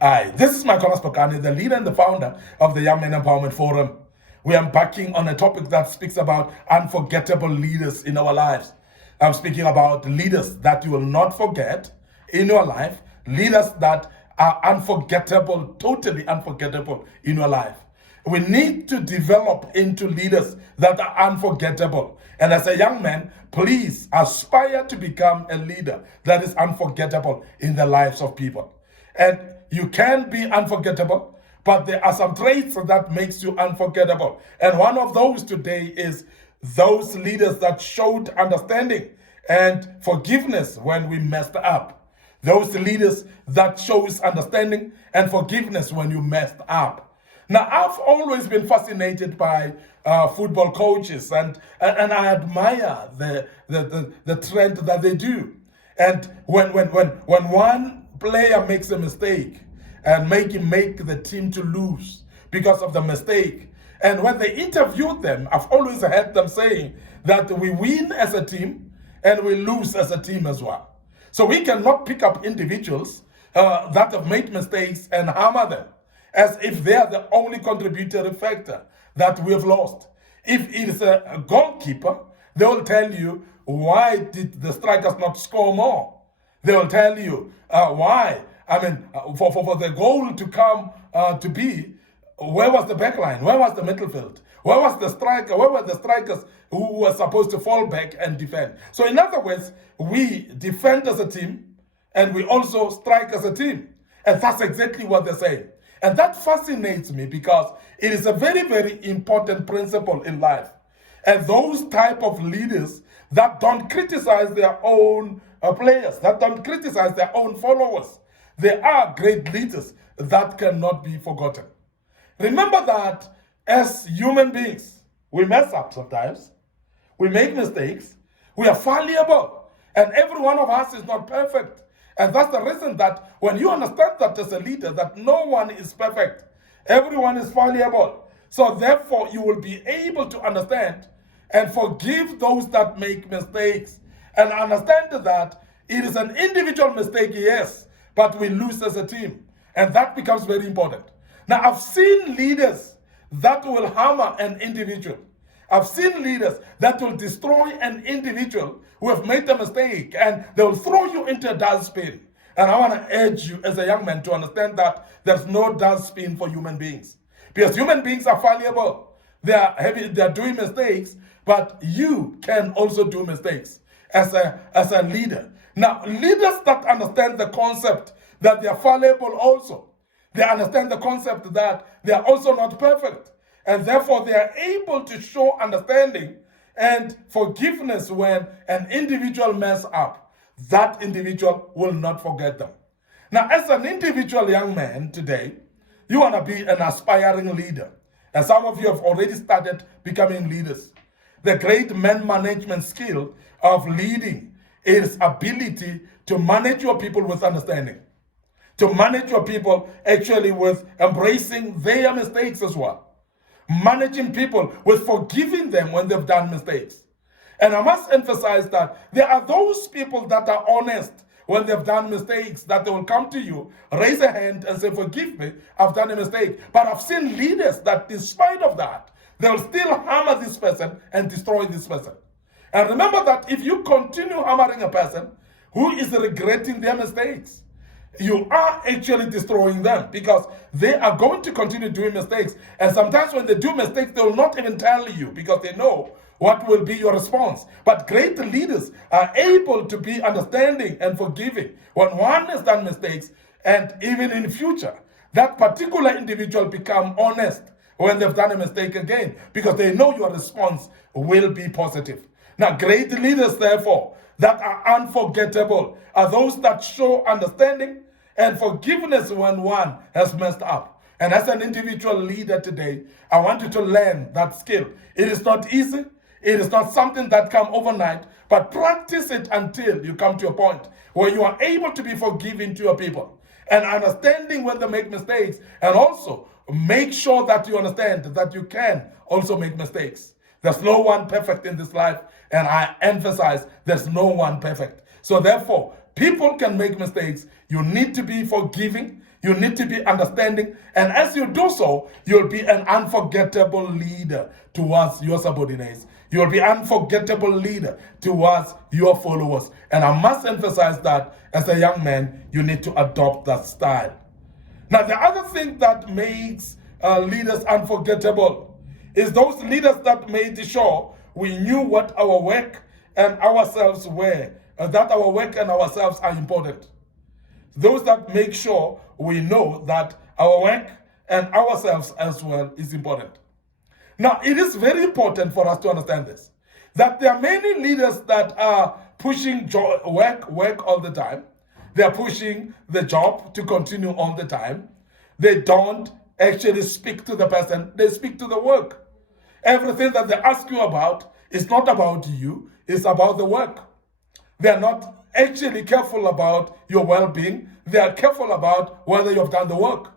Hi, this is Micornus, Phokane, the leader and the founder of the Young Men Empowerment Forum. We are embarking on a topic that speaks about unforgettable leaders in our lives. I'm speaking about leaders that you will not forget in your life, leaders that are unforgettable, totally unforgettable in your life. We need to develop into leaders that are unforgettable. And as a young man, please aspire to become a leader that is unforgettable in the lives of people. And you can be unforgettable, but there are some traits that makes you unforgettable. And one of those today is those leaders that showed understanding and forgiveness when we messed up. Those leaders that shows understanding and forgiveness when you messed up. Now, I've always been fascinated by football coaches, and I admire the trend that they do. And when one player makes a mistake and make the team to lose because of the mistake, and when they interviewed them, I've always heard them saying that we win as a team and we lose as a team as well. So we cannot pick up individuals that have made mistakes and hammer them as if they are the only contributory factor that we have lost. If it is a goalkeeper, they will tell you, why did the strikers not score more? They will tell you why. I mean, for the goal to come to be, where was the back line? Where was the midfield? Where was the striker? Where were the strikers who were supposed to fall back and defend? So in other words, we defend as a team and we also strike as a team. And that's exactly what they're saying. And that fascinates me because it is a very, very important principle in life. And those type of leaders that don't criticize their own players, that don't criticize their own followers, they are great leaders that cannot be forgotten. Remember that as human beings, we mess up sometimes, we make mistakes, we are fallible, and every one of us is not perfect. And that's the reason that when you understand that as a leader, that no one is perfect, everyone is fallible. So therefore, you will be able to understand and forgive those that make mistakes, and understand that it is an individual mistake, yes, but we lose as a team. And that becomes very important. Now, I've seen leaders that will hammer an individual. I've seen leaders that will destroy an individual who have made a mistake, and they will throw you into a dustbin. And I want to urge you as a young man to understand that there's no dustbin for human beings. Because human beings are fallible. They are doing mistakes, but you can also do mistakes as a leader. Now, leaders that understand the concept that they are fallible also, they understand the concept that they are also not perfect. And therefore, they are able to show understanding and forgiveness when an individual mess up. That individual will not forget them. Now, as an individual young man today, you want to be an aspiring leader. And some of you have already started becoming leaders. The great man management skill of leading is ability to manage your people with understanding. To manage your people actually with embracing their mistakes as well. Managing people with forgiving them when they've done mistakes. And I must emphasize that there are those people that are honest when they've done mistakes, that they will come to you, raise a hand and say, forgive me, I've done a mistake. But I've seen leaders that despite of that, they will still hammer this person and destroy this person. And remember that if you continue hammering a person who is regretting their mistakes, you are actually destroying them, because they are going to continue doing mistakes. And sometimes when they do mistakes, they will not even tell you because they know what will be your response. But great leaders are able to be understanding and forgiving when one has done mistakes, and even in future, that particular individual become honest when they've done a mistake again, because they know your response will be positive. Now, great leaders, therefore, that are unforgettable are those that show understanding and forgiveness when one has messed up. And as an individual leader today, I want you to learn that skill. It is not easy. It is not something that comes overnight, but practice it until you come to a point where you are able to be forgiving to your people and understanding when they make mistakes, and also make sure that you understand that you can also make mistakes. There's no one perfect in this life, and I emphasize there's no one perfect. So therefore, people can make mistakes. You need to be forgiving. You need to be understanding. And as you do so, you'll be an unforgettable leader towards your subordinates. You'll be unforgettable leader towards your followers. And I must emphasize that as a young man, you need to adopt that style. Now, the other thing that makes leaders unforgettable is those leaders that made sure we knew what our work and ourselves were, that our work and ourselves are important. Those that make sure we know that our work and ourselves as well is important. Now, it is very important for us to understand this, that there are many leaders that are pushing work all the time. They're pushing the job to continue all the time. They don't actually speak to the person, they speak to the work. Everything that they ask you about is not about you, it's about the work. They're not actually careful about your well-being. They are careful about whether you've done the work.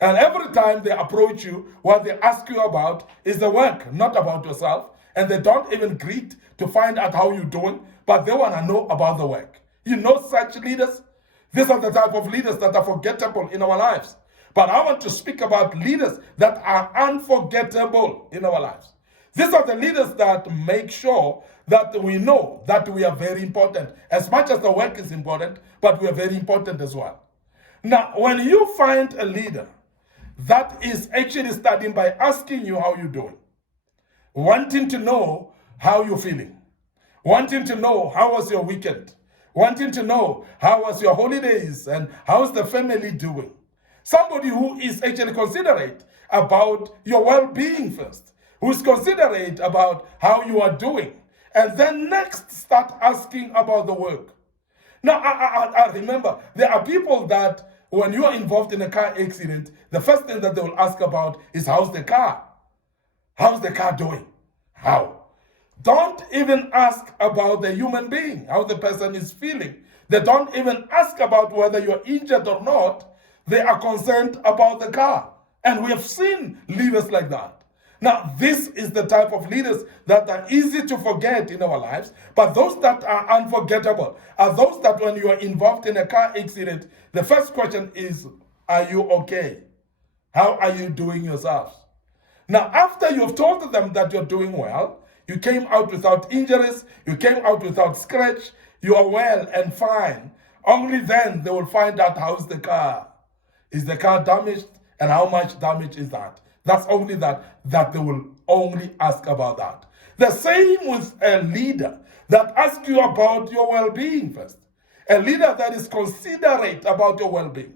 And every time they approach you, what they ask you about is the work, not about yourself. And they don't even greet to find out how you're doing, but they want to know about the work. You know such leaders? These are the type of leaders that are forgettable in our lives. But I want to speak about leaders that are unforgettable in our lives. These are the leaders that make sure that we know that we are very important. As much as the work is important, but we are very important as well. Now, when you find a leader that is actually starting by asking you how you're doing, wanting to know how you're feeling, wanting to know how was your weekend, wanting to know how was your holidays and how's the family doing. Somebody who is actually considerate about your well-being first, who's considerate about how you are doing, and then next start asking about the work. Now, I remember there are people that when you are involved in a car accident, the first thing that they will ask about is how's the car? How's the car doing? How? Don't even ask about the human being, how the person is feeling. They don't even ask about whether you're injured or not. They are concerned about the car. And we have seen leaders like that. Now, this is the type of leaders that are easy to forget in our lives, but those that are unforgettable are those that when you are involved in a car accident, the first question is, are you okay? How are you doing yourselves? Now, after you've told them that you're doing well, you came out without injuries, you came out without scratch, you are well and fine, only then they will find out how's the car. Is the car damaged? And how much damage is that? That's only that they will only ask about that. The same with a leader that asks you about your well-being first. A leader that is considerate about your well-being,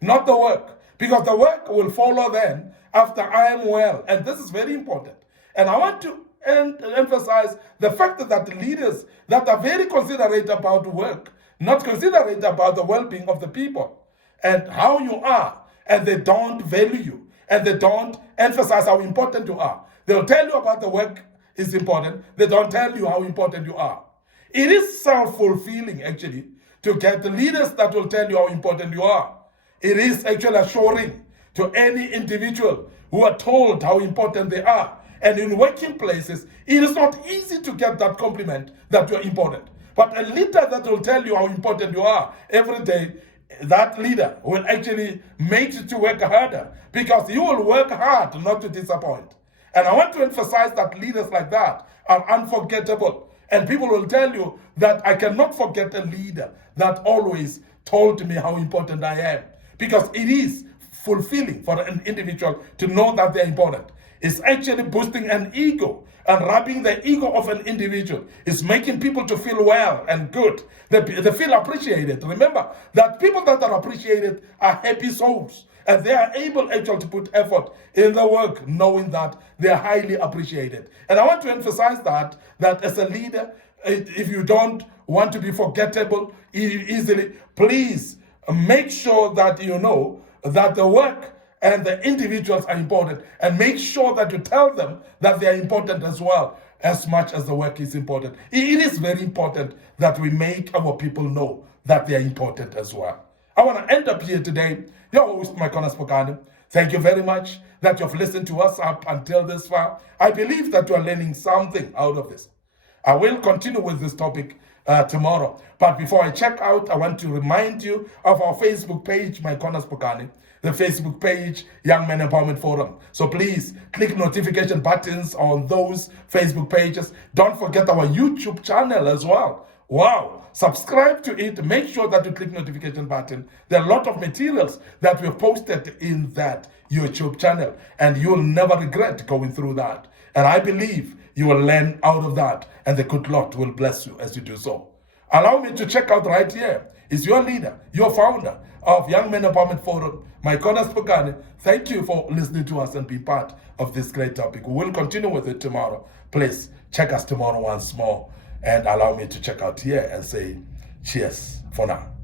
not the work. Because the work will follow then after I am well. And this is very important. And I want to emphasize the fact that leaders that are very considerate about work, not considerate about the well-being of the people and how you are, and they don't value you, and they don't emphasize how important you are. They'll tell you about the work is important. They don't tell you how important you are. It is self-fulfilling, actually, to get the leaders that will tell you how important you are. It is actually assuring to any individual who are told how important they are. And in working places, it is not easy to get that compliment that you're important. But a leader that will tell you how important you are every day, that leader will actually make you to work harder, because you will work hard not to disappoint. And I want to emphasize that leaders like that are unforgettable. And people will tell you that I cannot forget a leader that always told me how important I am, because it is fulfilling for an individual to know that they're important. It's actually boosting an ego and rubbing the ego of an individual. It's making people to feel well and good. They feel appreciated. Remember that people that are appreciated are happy souls, and they are able actually to put effort in the work knowing that they are highly appreciated. And I want to emphasize that as a leader, if you don't want to be forgettable easily, please make sure that you know that the work and the individuals are important, and make sure that you tell them that they are important as well, as much as the work is important. It is very important that we make our people know that they are important as well. I want to end up here today. Your host, Micornus Phokane. Thank you very much that you've listened to us up until this far. I believe that you are learning something out of this. I will continue with this topic tomorrow. But before I check out, I want to remind you of our Facebook page, Micornus Phokane, the Facebook page, Young Men Empowerment Forum. So please click notification buttons on those Facebook pages. Don't forget our YouTube channel as well. Wow, subscribe to it. Make sure that you click notification button. There are a lot of materials that we've posted in that YouTube channel, and you'll never regret going through that. And I believe you will learn out of that, and the good Lord will bless you as you do so. Allow me to check out right here. Is your leader, your founder of Young Men Empowerment Forum, Micornus Phokane. Thank you for listening to us and being part of this great topic. We will continue with it tomorrow. Please check us tomorrow once more, and allow me to check out here and say cheers for now.